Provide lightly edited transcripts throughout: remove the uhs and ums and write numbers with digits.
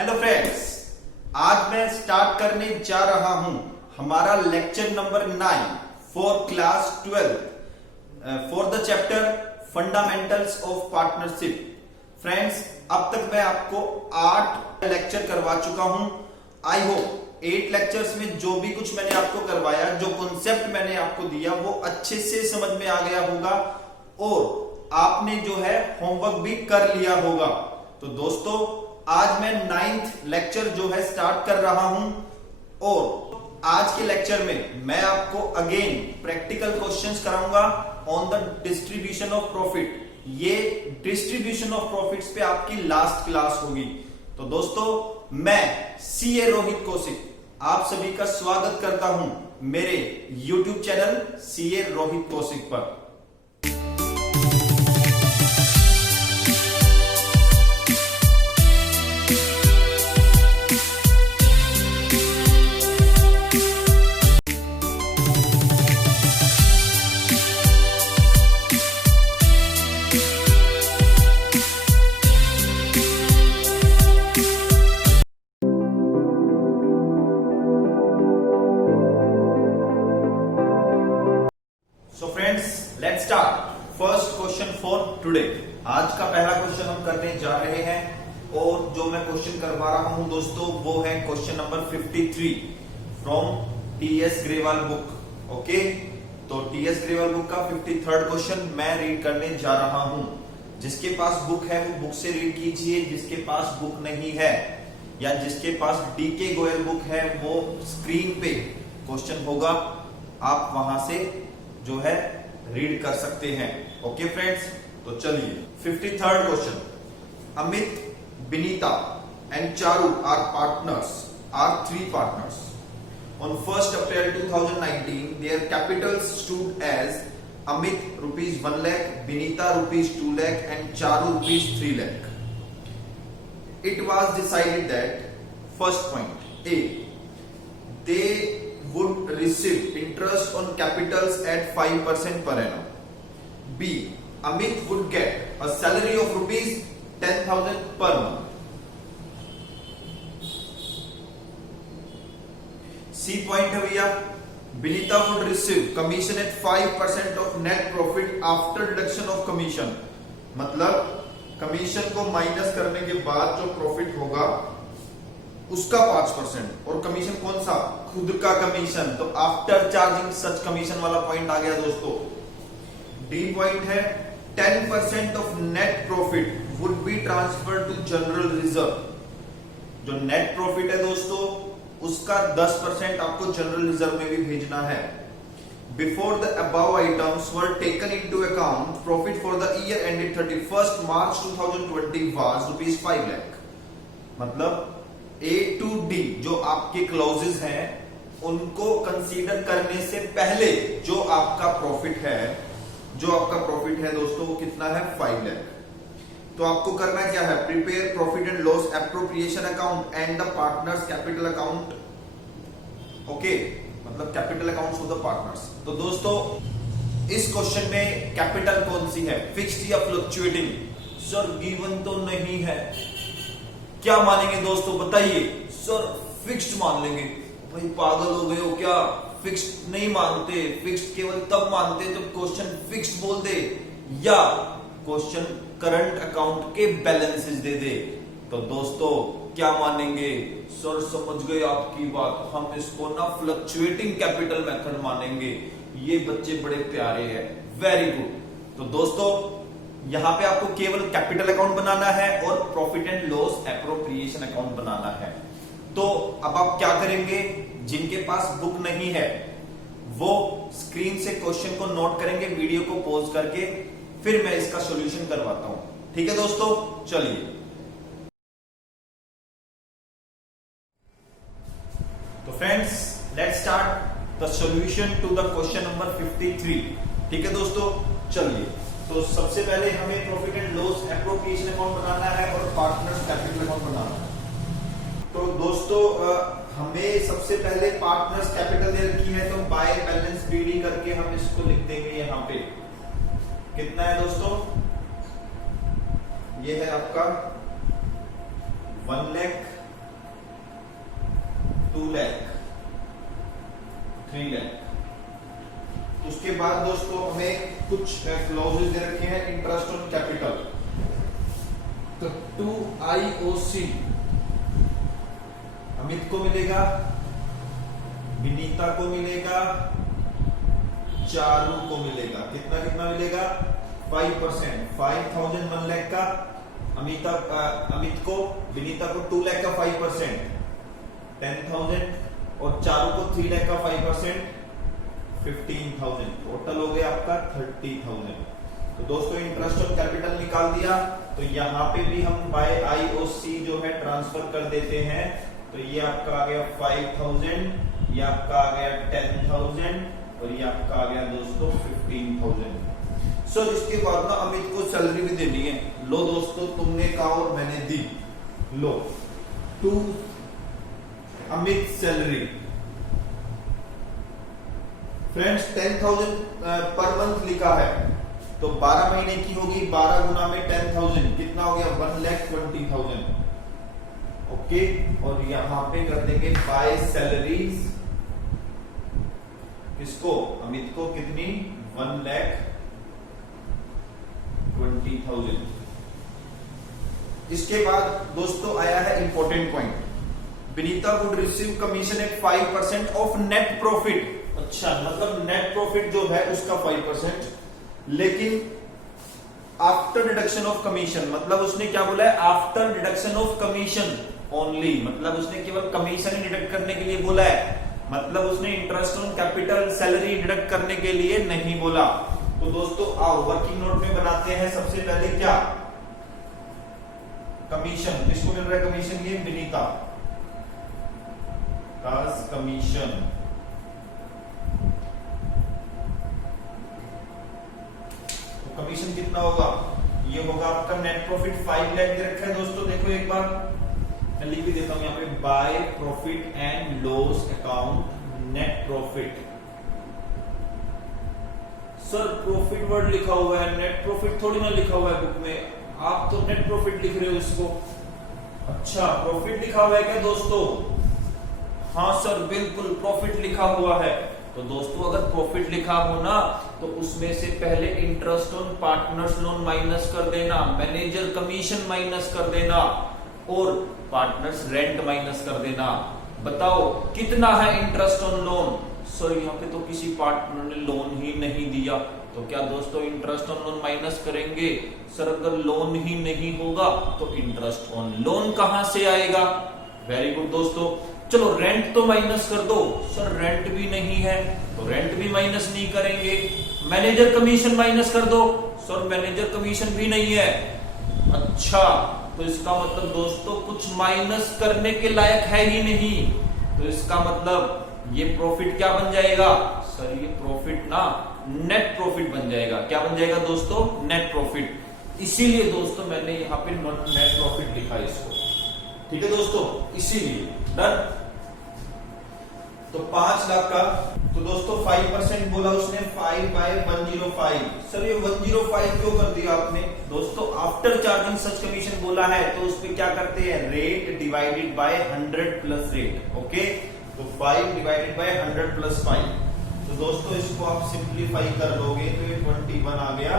Hello friends, आज मैं start करने जा रहा हूं हमारा lecture number 9 for class 12 for the chapter fundamentals of partnership. Friends, अब तक मैं आपको 8 लेक्चर करवा चुका हूं। आई होप 8 लेक्चर्स में जो भी कुछ मैंने आपको करवाया, जो कॉन्सेप्ट मैंने आपको दिया, वो अच्छे से समझ में आ गया होगा और आपने जो है होमवर्क भी कर लिया होगा। तो दोस्तों, आज मैं 9th लेक्चर जो है स्टार्ट कर रहा हूं और आज के लेक्चर में मैं आपको अगेन प्रैक्टिकल क्वेश्चंस कराऊंगा on the distribution of profit. ये डिस्ट्रीब्यूशन ऑफ प्रॉफिट्स पे आपकी लास्ट क्लास होगी। तो दोस्तों, मैं सीए रोहित कौशिक आप सभी का स्वागत करता हूं मेरे YouTube channel CA Rohit Kaushik पर। Let's start first question for today. आज का पहला क्वेश्चन हम करने जा रहे हैं और जो मैं क्वेश्चन करवा रहा हूं दोस्तों, वो है question number 53 from TS Grewal book. Okay, तो टीएस ग्रेवाल बुक का 53rd क्वेश्चन मैं रीड करने जा रहा हूं। जिसके पास बुक है वो बुक से रीड कीजिए, जिसके पास बुक नहीं है या जिसके पास डीके गोयल बुक है वो स्क्रीन पे क्वेश्चन होगा, आप वहां से जो है रीड कर सकते हैं। ओके फ्रेंड्स, तो चलिए 53rd question. Amit, Binita and Charu are partners, are 3 partners. On 1st April 2019, their capitals stood as Amit ₹1 lakh, Binita ₹2 lakh and Charu ₹3 lakh. It was decided that, first point, A, they would receive interest on capitals at 5% per annum. B, Amit would get a salary of ₹10,000 per month. C point है भैया, Binita would receive commission at 5% of net profit after deduction of commission. मतलब commission को minus करने के बाद जो profit होगा उसका 5%। और कमीशन कौन सा? खुद का कमीशन। तो आफ्टर चार्जिंग सच कमीशन वाला पॉइंट आ गया दोस्तों। डी पॉइंट है 10% of net profit would be transfer to general reserve. जो नेट प्रॉफिट है दोस्तों, उसका 10% आपको जनरल रिजर्व में भी भेजना है। Before the above items were taken into account, profit for the year ended 31st March 2020 was ₹5 lakh. मतलब A to D जो आपके क्लॉजेस हैं उनको कंसीडर करने से पहले जो आपका प्रॉफिट है, दोस्तों वो कितना है? 5 लाख। तो आपको करना क्या है? Prepare profit and loss appropriation account and the partners capital account. Okay, मतलब capital accounts for the partners. तो दोस्तों, इस क्वेश्चन में कैपिटल कौन सी है? फिक्स्ड या फ्लक्चुएटिंग? सर गिवन तो नहीं है, क्या मानेंगे दोस्तों बताइए? सर फिक्स्ड मान लेंगे। भाई पागल हो गए हो क्या? फिक्स्ड नहीं मानते, फिक्स्ड केवल तब मानते जब क्वेश्चन फिक्स्ड बोल दे या क्वेश्चन करंट अकाउंट के बैलेंसेस दे दे। तो दोस्तों क्या मानेंगे? सर समझ गए आपकी बात, हम इसको ना फ्लक्चुएटिंग कैपिटल मेथड मानेंगे। ये बच्चे बड़े प्यारे हैं, वेरी गुड। तो दोस्तों यहां पे आपको केवल कैपिटल अकाउंट बनाना है और profit and loss appropriation account बनाना है। तो अब आप क्या करेंगे? जिनके पास बुक नहीं है वो स्क्रीन से क्वेश्चन को नोट करेंगे, वीडियो को पॉज करके, फिर मैं इसका सॉल्यूशन करवाता हूं। ठीक है दोस्तों, चलिए। तो friends, let's start the solution to the question number 53। ठीक है दोस्तों, चलिए। तो सबसे पहले हमें profit and loss appropriation account बनाना है और पार्टनर्स कैपिटल अकाउंट बनाना है। तो दोस्तों हमें सबसे पहले पार्टनर्स कैपिटल दे रखी है, तो बाय बैलेंस बीडी करके हम इसको लिख देंगे। यहां पे कितना है दोस्तों? ये है आपका 1 लाख बाद दोस्तों हमें कुछ क्लॉजेस दे रखे हैं इंटरेस्ट ऑन कैपिटल। तो 2 IOC अमित को मिलेगा, विनीता को मिलेगा, चारू को मिलेगा। कितना कितना मिलेगा? 5%। 5,000 1 लाख का अमित को, विनीता को 2 लाख का 5% 10,000 और चारू को 3 लाख का 5% 15,000। टोटल हो गया आपका 30,000। तो दोस्तों इंटरेस्ट ऑन कैपिटल निकाल दिया। तो यहाँ पे भी हम बाय IOC जो है ट्रांसफर कर देते हैं। तो ये आपका आ गया 5,000, ये आपका आ गया 10,000 और ये आपका आ गया दोस्तों 15,000। सर इसके बाद ना अमित को सैलरी भी देनी है। लो दोस्तों, तुमने कहा और मैंने दी। लो, to Amit salary friends 10,000 per month लिखा है, तो 12 महीने की होगी। 12 गुना में 10,000 कितना हो गया? 1,20,000। ओके, और यहां पे कर देंगे बाय सैलरीज किसको? अमित को। कितनी? 1,20,000। इसके बाद दोस्तों आया है important point, Vinita would receive commission at 5% of net profit. अच्छा, मतलब नेट प्रॉफिट जो है उसका 5%, लेकिन आफ्टर डिडक्शन ऑफ कमीशन। मतलब उसने क्या बोला है? After deduction of commission only. मतलब उसने केवल कमीशन ही डिडक्ट करने के लिए बोला है। मतलब उसने interest on capital salary deduct करने के लिए नहीं बोला। तो दोस्तों आओ वर्किंग नोट में बनाते हैं। सबसे पहले क्या? कमीशन किसको मिल रहा है? कमीशन ये विनीता का कमीशन। तो कमीशन कितना होगा? ये होगा आपका नेट प्रॉफिट 5 लाख दे रखा है दोस्तों। देखो एक बार मैं लिख भी देता हूं यहाँ पे, by profit and loss account net profit. Sir profit word लिखा हुआ है, नेट प्रॉफिट थोड़ी ना लिखा हुआ है बुक में। आप तो नेट प्रॉफिट लिख रहे हो इसको। अच्छा, प्रॉफिट लिखा हुआ है क्या दोस्तों? हाँ सर बिल्कुल प्रॉफिट लिखा हुआ है। तो दोस्तों अगर प्रॉफिट लिखा हो ना, तो उसमें से पहले interest on partners loan minus कर देना, मैनेजर कमीशन माइनस कर देना और पार्टनर्स रेंट माइनस कर देना। बताओ कितना है इंटरेस्ट ऑन लोन? सर यहाँ पे तो किसी पार्टनर ने लोन ही नहीं दिया। तो क्या दोस्तों इंटरेस्ट ऑन लोन माइनस करेंगे? सर अगर लोन ही नहीं होगा तो इंटरेस्ट ऑन लोन कहां से आएगा? वेरी गुड दोस्तों। चलो रेंट तो माइनस कर दो। सर रेंट भी नहीं है तो रेंट भी माइनस नहीं करेंगे। मैनेजर कमीशन माइनस कर दो। सर मैनेजर कमीशन भी नहीं है। अच्छा, तो इसका मतलब दोस्तों कुछ माइनस करने के लायक है ही नहीं। तो इसका मतलब ये प्रॉफिट क्या बन जाएगा? सर ये प्रॉफिट ना नेट प्रॉफिट बन जाएगा। क्या बन जाएगा दोस्तों? Net profit. इसीलिए दोस्तों मैंने यहाँ पे नेट प्रॉफिट लिखा है इसको। ठीक है दोस्तों, इसीलिए डन। तो 5 लाख का, तो दोस्तों 5% बोला उसने, 5/105। सर ये 105 क्यों कर दिया आपने? दोस्तों आफ्टर चार्जिंग सच कमीशन बोला है तो उस पे क्या करते हैं? Rate divided by 100 plus rate. Okay, तो 5 डिवाइडेड बाय 100 प्लस 5। तो दोस्तों इसको आप सिंप्लीफाई कर दोगे तो ये 21 आ गया।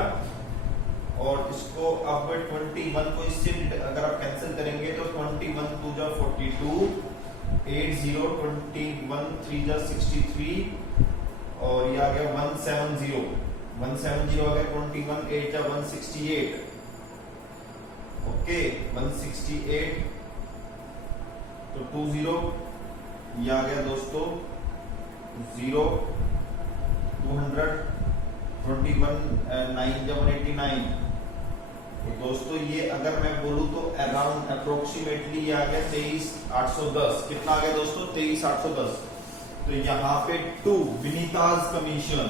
और इसको अब 21 को इससे अगर आप कैंसिल करेंगे तो 21 2 जा 42, 80, 21 3 जा 63 और ये आ गया 170 आ गया 21 8 जा 168। ओके 168 तो 20 ये आ गया दोस्तों 0 200 21 9 जा 189। तो दोस्तों ये अगर मैं बोलूं तो अराउंड अप्रोक्सीमेटली ये आ गया 23,810। कितना आ गया दोस्तों? 23,810। तो यहां पे 2 विनीताज कमीशन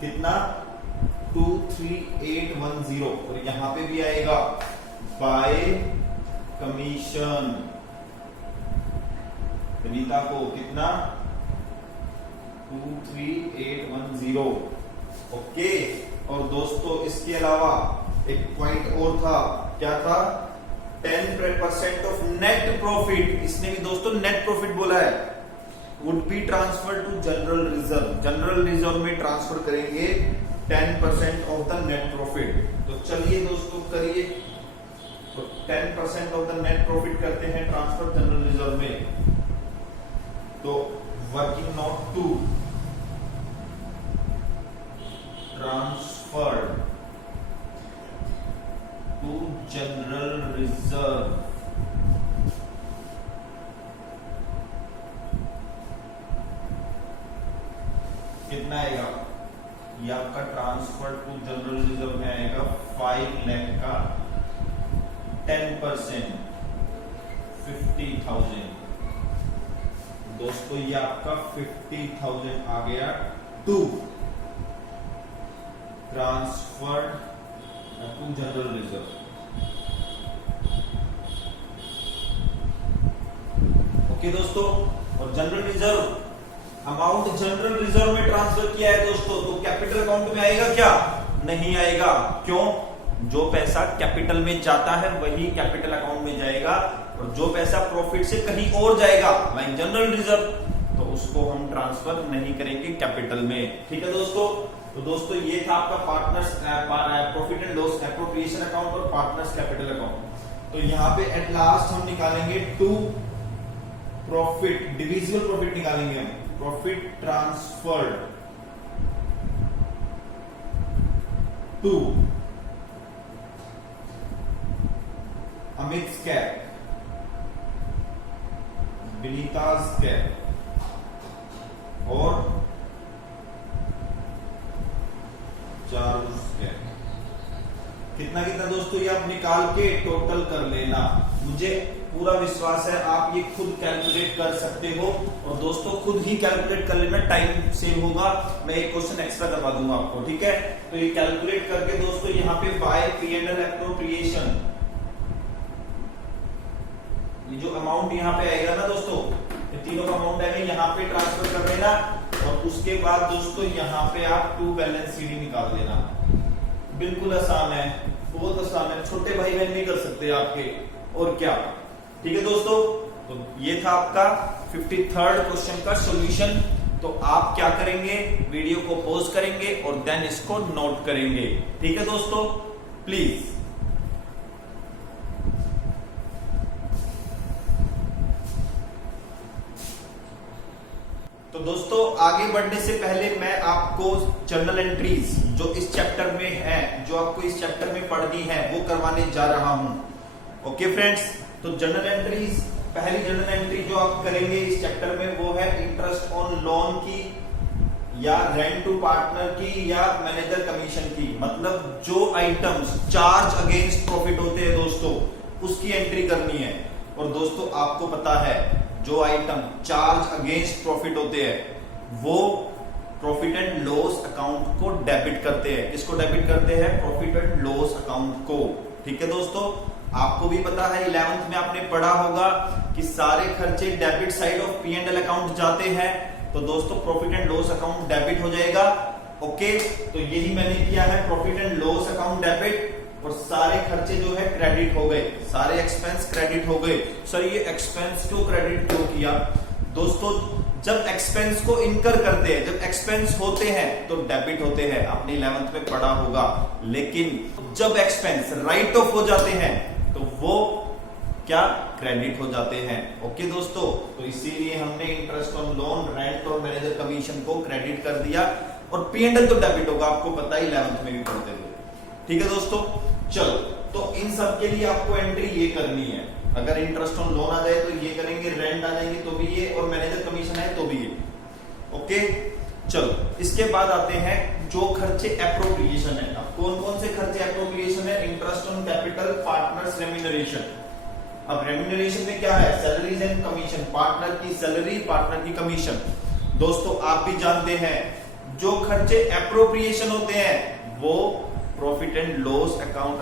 कितना? 23810। और यहां पे भी आएगा बाय कमीशन विनीता को कितना? 23810। ओके, और दोस्तों इसके अलावा एक पॉइंट और था। क्या था? 10% ऑफ नेट प्रॉफिट। इसने भी दोस्तों नेट प्रॉफिट बोला है। Would be transfer to general reserve, general reserve में ट्रांसफर करेंगे 10% ऑफ द नेट प्रॉफिट। तो चलिए दोस्तों करिए, तो 10% ऑफ द नेट प्रॉफिट करते हैं ट्रांसफर जनरल रिजर्व में। तो working note to transfer to general reserve, कितना आएगा ये आपका ट्रांसफर टू जनरल रिजर्व में आएगा 5 लाख का 10% 50,000। दोस्तों ये आपका 50,000 आ गया to transfer to general reserve. Okay दोस्तों, और general reserve amount general reserve में ट्रांसफर किया है दोस्तों, तो कैपिटल अकाउंट में आएगा क्या? नहीं आएगा। क्यों? जो पैसा कैपिटल में जाता है वही कैपिटल अकाउंट में जाएगा, और जो पैसा प्रॉफिट से कहीं और जाएगा लाइक जनरल रिजर्व, तो उसको हम ट्रांसफर नहीं करेंगे कैपिटल में। ठीक है दोस्तों, तो दोस्तों ये था आपका partners profit and loss appropriation account और पार्टनर्स कैपिटल अकाउंट। तो यहाँ पे एट लास्ट हम निकालेंगे टू प्रॉफिट, डिविजिबल प्रॉफिट निकालेंगे हम, profit transferred to Amit cap, Vinita's cap और चारुष कैप। कितना कितना दोस्तों ये आप निकाल के टोटल कर लेना। मुझे पूरा विश्वास है आप ये खुद कैलकुलेट कर सकते हो, और दोस्तों खुद ही कैलकुलेट कर लेना, टाइम सेव होगा। मैं एक क्वेश्चन एक्स्ट्रा करवा दूंगा आपको, ठीक है? तो ये कैलकुलेट करके दोस्तों यहाँ पे बाय P&L एप्रोप्रिएशन, ये जो अमाउंट यहाँ पे आएगा ना दोस्तों, ये तीनों का अमाउंट आएगा, यहाँ पे ट्रांसफर कर देना, और उसके बाद दोस्तों यहाँ पे आप टू बैलेंस शीट निकाल देना। बिल्कुल आसान है, बहुत आसान है, छोटे भाई बहन नहीं कर सकते आपके, और क्या। ठीक है दोस्तों, तो ये था आपका 53rd क्वेश्चन का सॉल्यूशन। तो आप क्या करेंगे, वीडियो को पॉज करेंगे और देन इसको नोट करेंगे। ठीक है दोस्तों, प्लीज। तो दोस्तों आगे बढ़ने से पहले मैं आपको जर्नल एंट्रीज जो इस चैप्टर में है, जो आपको इस चैप्टर में पढ़नी है, वो करवाने जा रहा हूं। ओके फ्रेंड्स, तो जर्नल एंट्रीज, पहली जर्नल एंट्री जो आप करेंगे इस चैप्टर में वो है इंटरेस्ट ऑन लोन की, या रेंट टू पार्टनर की, या मैनेजर कमीशन की। मतलब जो आइटम्स चार्ज अगेंस्ट प्रॉफिट होते हैं दोस्तों, उसकी एंट्री करनी है। और दोस्तों आपको पता है जो आइटम चार्ज अगेंस्ट प्रॉफिट होते हैं वो प्रॉफिट एंड लॉस अकाउंट को डेबिट करते हैं। किसको डेबिट करते हैं? प्रॉफिट एंड लॉस अकाउंट को। ठीक है दोस्तों, आपको भी पता है 11th में आपने पढ़ा होगा कि सारे खर्चे debit side of P&L account जाते हैं, तो दोस्तों profit and loss account debit हो जाएगा। ओके, तो यही मैंने किया है, profit and loss account debit, और सारे खर्चे जो है क्रेडिट हो गए, सारे एक्सपेंस क्रेडिट हो गए। सर ये एक्सपेंस क्यों क्रेडिट क्यों किया? दोस्तों जब एक्सपेंस को इनकर करते हैं, जब एक्सपेंस होते हैं तो डेबिट होते हैं, आपने 11th में पढ़ा होगा। लेकिन जब एक्सपेंस राइट ऑफ हो जाते हैं तो वो क्या? क्रेडिट हो जाते हैं। ओके दोस्तों, तो इसीलिए हमने इंटरेस्ट ऑन लोन, रेंट और मैनेजर कमीशन को क्रेडिट कर दिया, और P&L तो डेबिट होगा, आपको पता ही 11th में भी पढ़ते थे। ठीक है दोस्तों, चलो तो इन सब के लिए आपको एंट्री ये करनी है। अगर इंटरेस्ट ऑन लोन आ जाए तो ये करेंगे, रेंट आ जाएंगे तो भी ये, और मैनेजर कमीशन है तो भी ये। ओके, चलो इसके बाद आते हैं जो खर्चे एप्रोप्रिएशन है। अब कौन कौन से खर्चे एप्रोप्रिएशन है? Interest on capital, partners remuneration. अब रेम्यूनरेशन में क्या है? सैलरीज एंड कमीशन, पार्टनर की सैलरी, पार्टनर की कमीशन। दोस्तों आप भी जानते हैं जो खर्चे एप्रोप्रिएशन होते हैं वो profit and loss account,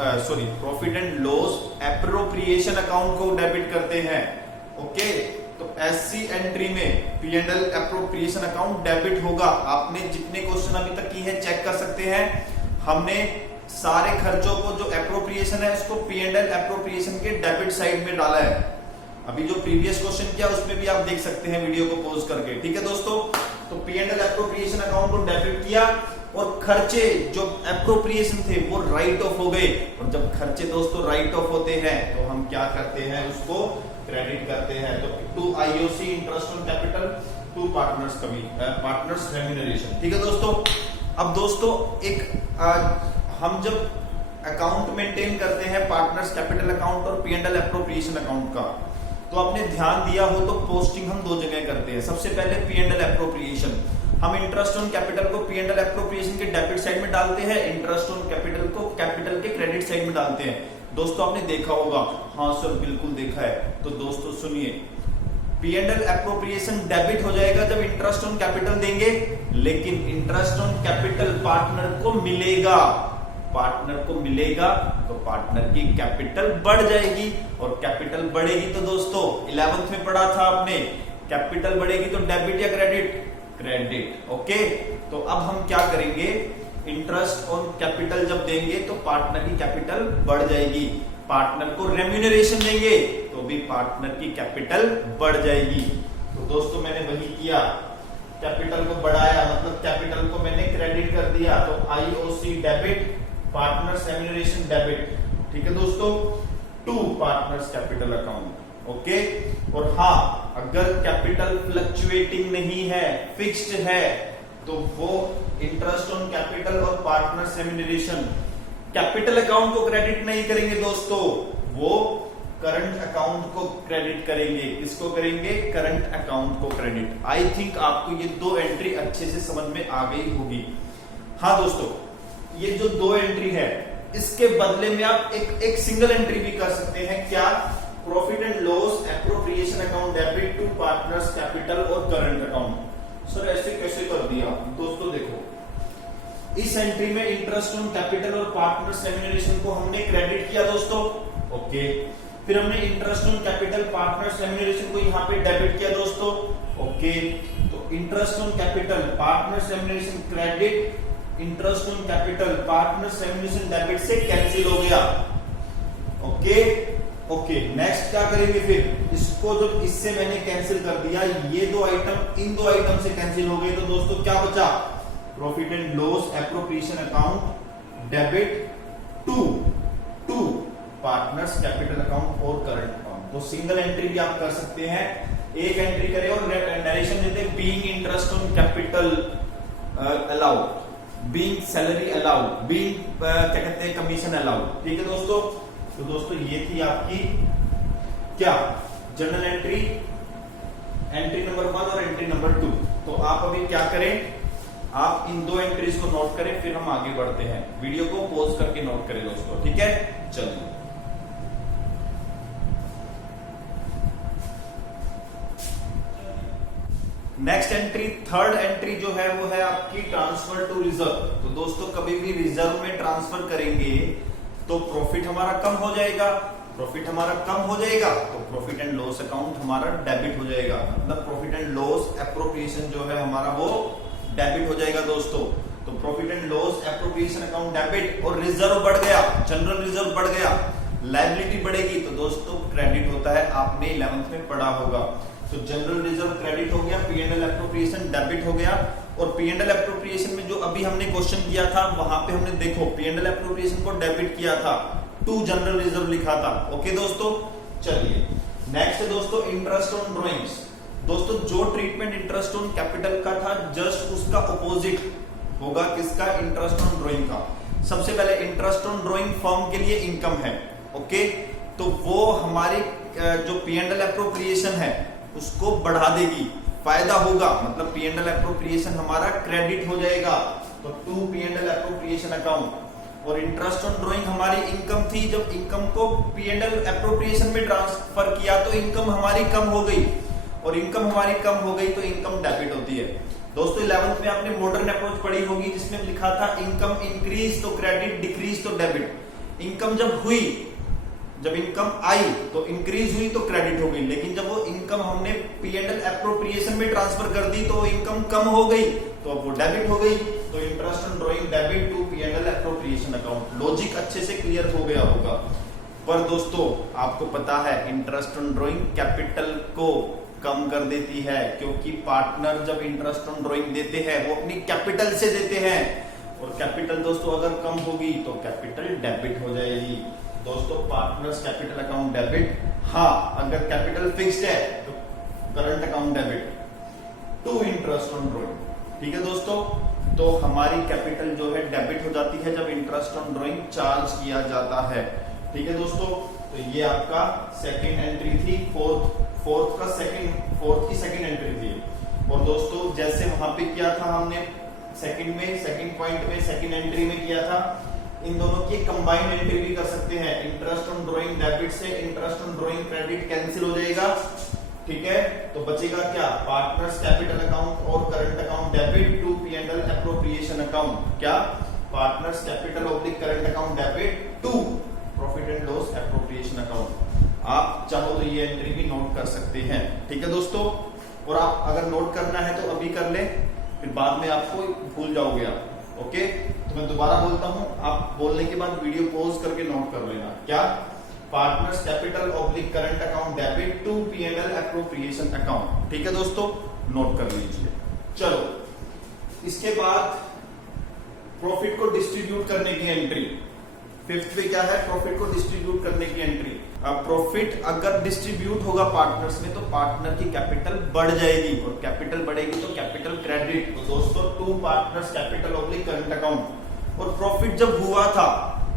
profit and loss appropriation account को डेबिट करते हैं। ओके, तो ऐसी एंट्री में P&L एप्रोप्रिएशन अकाउंट डेबिट होगा। आपने जितने क्वेश्चन अभी तक की है चेक कर सकते हैं। हमने सारे खर्चों को जो एप्रोप्रिएशन है उसको P&L एप्रोप्रिएशन के डेबिट साइड में डाला है। अभी जो प्रीवियस क्वेश्चन किया उसमें भी आप देख सकते हैं वीडियो को पॉज करके, ठीक है दोस्तों। तो P&L एप्रोप्रिएशन अकाउंट को डेबिट किया और खर्चे जो एप्रोप्रिएशन थे वो राइट ऑफ हो गए, और जब खर्चे दोस्तों राइट ऑफ होते हैं तो हम क्या करते हैं, उसको क्रेडिट करते हैं। तो to IOC interest on capital, to partners remuneration, ठीक है दोस्तों। अब दोस्तों हम जब अकाउंट मेंटेन करते हैं पार्टनर्स कैपिटल अकाउंट और P&L एप्रोप्रिएशन अकाउंट का, तो आपने ध्यान दिया हो तो पोस्टिंग हम दो जगह करते हैं। सबसे पहले P&L एप्रोप्रिएशन, हम इंटरेस्ट ऑन कैपिटल को P&L एप्रोप्रिएशन के डेबिट साइड में डालते हैं, इंटरेस्ट ऑन कैपिटल को कैपिटल के क्रेडिट साइड में डालते हैं। दोस्तों आपने देखा होगा, हाँ सर बिल्कुल देखा है। तो दोस्तों सुनिए, P&L एप्रोप्रिएशन डेबिट हो जाएगा जब इंटरेस्ट ऑन कैपिटल देंगे, लेकिन इंटरेस्ट ऑन कैपिटल पार्टनर को मिलेगा, तो पार्टनर की कैपिटल बढ़ जाएगी, और कैपिटल बढ़ेगी तो दोस्तों 11th में पढ़ा था आपने, कैपिटल बढ़ेगी तो डेबिट या क्रेडिट, ओके। तो अब हम क्या करेंगे, इंटरेस्ट ऑन कैपिटल जब देंगे तो पार्टनर की कैपिटल बढ़ जाएगी, पार्टनर को रेम्यूनरेशन देंगे तो भी पार्टनर की कैपिटल बढ़ जाएगी। तो दोस्तों मैंने वही किया, कैपिटल को बढ़ाया, मतलब कैपिटल को मैंने क्रेडिट कर दिया, तो IOC debit, partners remuneration debit, ठीक है दोस्तों, to partners capital account, okay. और हाँ, अगर कैपिटल फ्लक्चुएटिंग नहीं है, फिक्स्ड है, तो वो इंटरेस्ट ऑन कैपिटल और पार्टनर्स रेम्यूनरेशन कैपिटल अकाउंट को क्रेडिट नहीं करेंगे दोस्तों, वो करंट अकाउंट को क्रेडिट करेंगे। किसको करेंगे, करंट अकाउंट को क्रेडिट। आई थिंक आपको ये दो एंट्री अच्छे से समझ में आ गई होगी। हाँ दोस्तों, ये जो दो एंट्री है इसके बदले में आप एक सिंगल एंट्री भी कर सकते हैं। क्या, profit and loss appropriation account debit to partners capital और करंट अकाउंट। सर ऐसे कैसे कर दिया दोस्तों, देखो इस एंट्री में इंटरेस्ट ऑन कैपिटल और पार्टनर्स रेम्यूनरेशन को हमने क्रेडिट किया दोस्तों, ओके। फिर हमने interest on capital partners remuneration को यहाँ पे डेबिट किया दोस्तों, ओके। तो interest on capital partners remuneration credit, interest on capital partners remuneration debit से कैंसिल हो गया, ओके। नेक्स्ट क्या करेंगे, फिर इसको जब इससे मैंने कैंसिल कर दिया, ये दो आइटम इन दो आइटम से कैंसिल हो गए, तो दोस्तों क्या बचा, profit and loss appropriation account debit to partners capital account और करंट अकाउंट। तो सिंगल एंट्री भी आप कर सकते हैं, एक एंट्री करें और नरेशन देते हैं, being interest on capital allowed, being salary allowed, being क्या कहते हैं कमीशन अलाउड, ठीक है दोस्तों। तो दोस्तों ये थी आपकी क्या, जर्नल एंट्री, एंट्री नंबर 1 और एंट्री नंबर 2। तो आप अभी क्या करें, आप इन दो एंट्रीज को नोट करें, फिर हम आगे बढ़ते हैं। वीडियो को पॉज करके नोट करें दोस्तों, ठीक है। चलिए नेक्स्ट एंट्री, थर्ड एंट्री जो है वो है आपकी ट्रांसफर टू रिजर्व। तो दोस्तों कभी भी रिजर्व में ट्रांसफर करेंगे तो प्रॉफिट हमारा कम हो जाएगा, तो प्रॉफिट एंड लॉस अकाउंट हमारा डेबिट हो जाएगा, मतलब प्रॉफिट एंड लॉस एप्रोप्रिएशन जो है हमारा वो डेबिट हो जाएगा दोस्तों। तो profit and loss appropriation account debit, और रिजर्व बढ़ गया, जनरल रिजर्व बढ़ गया, लायबिलिटी बढ़ेगी तो दोस्तों क्रेडिट होता है, आपने 11th में पढ़ा होगा। तो जनरल रिजर्व क्रेडिट हो गया, P&L एप्रोप्रिएशन डेबिट हो गया। और P&L एप्रोप्रिएशन में जो अभी हमने क्वेश्चन किया था वहां पे हमने देखो P&L एप्रोप्रिएशन को डेबिट किया था, टू जनरल रिजर्व लिखा था, ओके दोस्तों। चलिए नेक्स्ट है दोस्तों इंटरेस्ट ऑन ड्रॉइंग्स। दोस्तों जो ट्रीटमेंट इंटरेस्ट ऑन कैपिटल का था जस्ट उसका ऑपोजिट होगा किसका, इंटरेस्ट ऑन ड्रॉइंग का। सबसे पहले इंटरेस्ट ऑन ड्रॉइंग फर्म के लिए इनकम है, ओके। तो वो हमारी जो P&L एप्रोप्रिएशन है उसको बढ़ा देगी, फायदा होगा, मतलब P&L एप्रोप्रिएशन हमारा क्रेडिट हो जाएगा, तो टू P&L एप्रोप्रिएशन अकाउंट। और इंटरेस्ट ऑन ड्रॉइंग हमारी इनकम थी, जब इनकम को P&L एप्रोप्रिएशन में ट्रांसफर किया तो इनकम हमारी कम हो गई, और इनकम हमारी कम हो गई तो इनकम डेबिट होती है। दोस्तों 11th में आपने मॉडर्न अप्रोच पढ़ी होगी जिसमें लिखा था इनकम इंक्रीज तो क्रेडिट, डिक्रीज तो डेबिट। इनकम जब इनकम आई तो इंक्रीज हुई तो क्रेडिट हो गई, लेकिन जब वो इनकम हमने P&L एप्रोप्रिएशन में ट्रांसफर कर दी तो इनकम कम हो गई तो अब वो डेबिट हो गई। तो interest on drawing debit to P&L appropriation account. Logic अच्छे से क्लियर हो गया होगा। पर दोस्तों आपको पता है इंटरेस्ट ऑन ड्राइंग कैपिटल को कम कर देती है, क्योंकि पार्टनर जब इंटरेस्ट ऑन ड्राइंग देते हैं वो अपनी कैपिटल से देते हैं, और कैपिटल दोस्तों अगर कम होगी तो कैपिटल डेबिट हो जाएगी। दोस्तों पार्टनर्स कैपिटल अकाउंट डेबिट, हाँ अगर कैपिटल फिक्स्ड है तो current account debit to interest on drawing. ठीक है दोस्तों, तो हमारी कैपिटल जो है डेबिट हो जाती है जब इंटरेस्ट ऑन ड्राइंग चार्ज किया जाता है। ठीक है दोस्तों, तो ये आपका सेकंड एंट्री थी, फोर्थ की सेकंड एंट्री थी। और दोस्तों जैसे वहां पे किया था हमने सेकंड पॉइंट में सेकंड एंट्री में किया था, इन दोनों की कंबाइंड एंट्री भी कर सकते हैं। इंटरेस्ट ऑन ड्राइंग डेबिट से interest on drawing credit cancel हो जाएगा। ठीक है, तो बचेगा क्या, पार्टनर्स कैपिटल अकाउंट और current account debit to P&L appropriation account. क्या, partners capital oblique current account debit to profit and loss appropriation account. आप चाहो तो ये एंट्री भी नोट कर सकते हैं। ठीक है दोस्तों, और आप अगर नोट करना है तो अभी कर ले, फिर बाद में आपको भूल जाओगे आप। ओके, तो मैं दोबारा बोलता हूं, आप बोलने के बाद वीडियो पॉज करके नोट कर लेना। क्या, partners capital oblique current account debit to P&L appropriation account. ठीक है दोस्तों, नोट कर लीजिए। चलो, इसके बाद प्रॉफिट को डिस्ट्रीब्यूट करने की एंट्री। फिफ्थ पे क्या है, प्रॉफिट को डिस्ट्रीब्यूट करने की एंट्री। अब प्रॉफिट अगर डिस्ट्रीब्यूट होगा पार्टनर्स में तो पार्टनर की कैपिटल बढ़ जाएगी, और कैपिटल बढ़ेगी तो कैपिटल क्रेडिट। तो दोस्तों to partners capital oblique current account. और प्रॉफिट जब हुआ था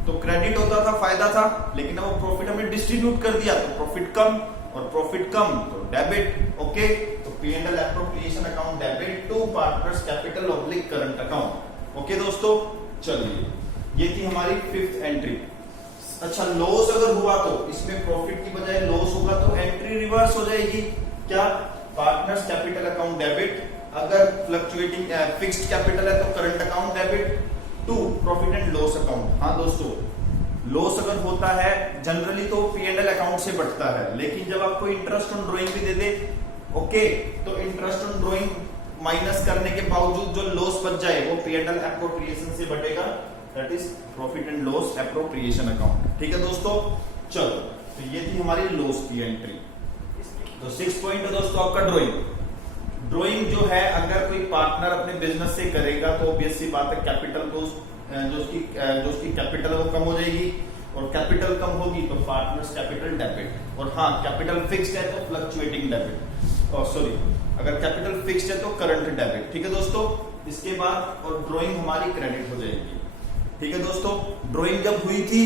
तो क्रेडिट होता था, फायदा था, लेकिन अब वो प्रॉफिट हमने डिस्ट्रीब्यूट कर दिया तो प्रॉफिट कम, और प्रॉफिट कम तो डेबिट। ओके, तो P&L appropriation account debit to partners capital oblique current account. Okay दोस्तों, चलिए ये थी हमारी फिफ्थ एंट्री। अच्छा, लॉस अगर हुआ तो इसमें प्रॉफिट की बजाय लॉस होगा तो एंट्री रिवर्स हो जाएगी। क्या, पार्टनर्स कैपिटल अकाउंट डेबिट, अगर फ्लक्चुएटिंग फिक्स्ड कैपिटल है तो current account debit to profit and loss account. हाँ दोस्तों, लॉस अगर होता है जनरली तो P&L अकाउंट से बढ़ता है, लेकिन जब आपको इंटरेस्ट ऑन ड्राइंग भी दे दे, ओके, तो इंटरेस्ट ऑन ड्राइंग माइनस करने के बावजूद जो लॉस बच जाए वो P&L एप्रोप्रिएशन से बढ़ेगा, that is profit and loss appropriation account. ठीक है दोस्तों, चलो, तो ये थी हमारी लॉस की एंट्री। तो 6 पॉइंट है दोस्तों आपका ड्राइंग। ड्राइंग जो है अगर कोई पार्टनर अपने बिजनेस से करेगा तो ऑब्वियस सी बात है कैपिटल को जो उसकी कैपिटल है वो कम हो जाएगी, और कैपिटल कम होगी तो पार्टनर्स कैपिटल डेबिट। और हाँ, कैपिटल फिक्स्ड है तो फ्लक्चुएटिंग डेबिट, और सॉरी अगर कैपिटल फिक्स्ड है तो करंट डेबिट। ठीक है दोस्तों, इसके बाद और ड्राइंग हमारी क्रेडिट हो जाएगी। ठीक है दोस्तों, ड्राइंग जब हुई थी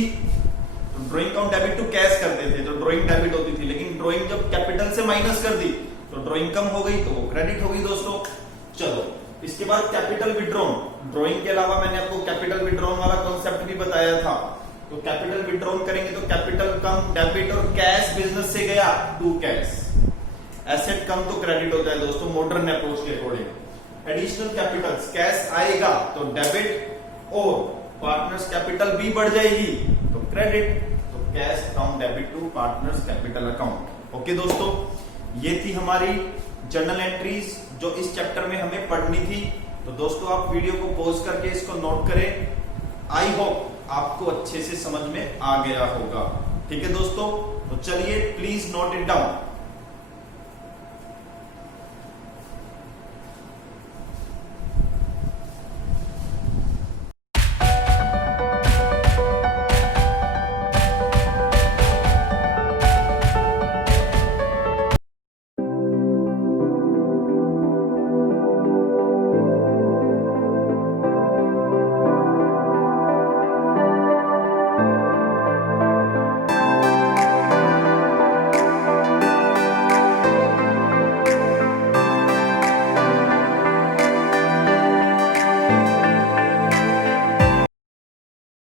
तो ड्राइंग का हम डेबिट टू कैश करते थे तो ड्राइंग डेबिट होती थी, लेकिन ड्राइंग जब कैपिटल से माइनस कर दी तो ड्राइंग कम हो गई तो वो क्रेडिट हो गई दोस्तों। चलो, इसके बाद कैपिटल विड्रॉन। ड्राइंग के अलावा मैंने आपको कैपिटल विड्रॉन वाला कॉन्सेप्ट भी बताया था। तो कैपिटल विड्रॉन करेंगे तो कैपिटल कम डेबिट, और कैश बिजनेस से गया टू कैश। एसेट कम तो क्रेडिट होता है दोस्तों मॉडर्न अप्रोच के अकॉर्डिंग। एडिशनल कैपिटल, कैश आएगा तो डेबिट, और पार्टनर्स कैपिटल भी बढ़ जाएगी तो क्रेडिट, तो cash account debit to partners capital account. Okay दोस्तों, ये थी हमारी जर्नल एंट्रीज जो इस चैप्टर में हमें पढ़नी थी। तो दोस्तों आप वीडियो को पॉज करके इसको नोट करें। आई होप आपको अच्छे से समझ में आ गया होगा। ठीक है दोस्तों, तो चलिए प्लीज नोट इट डाउन।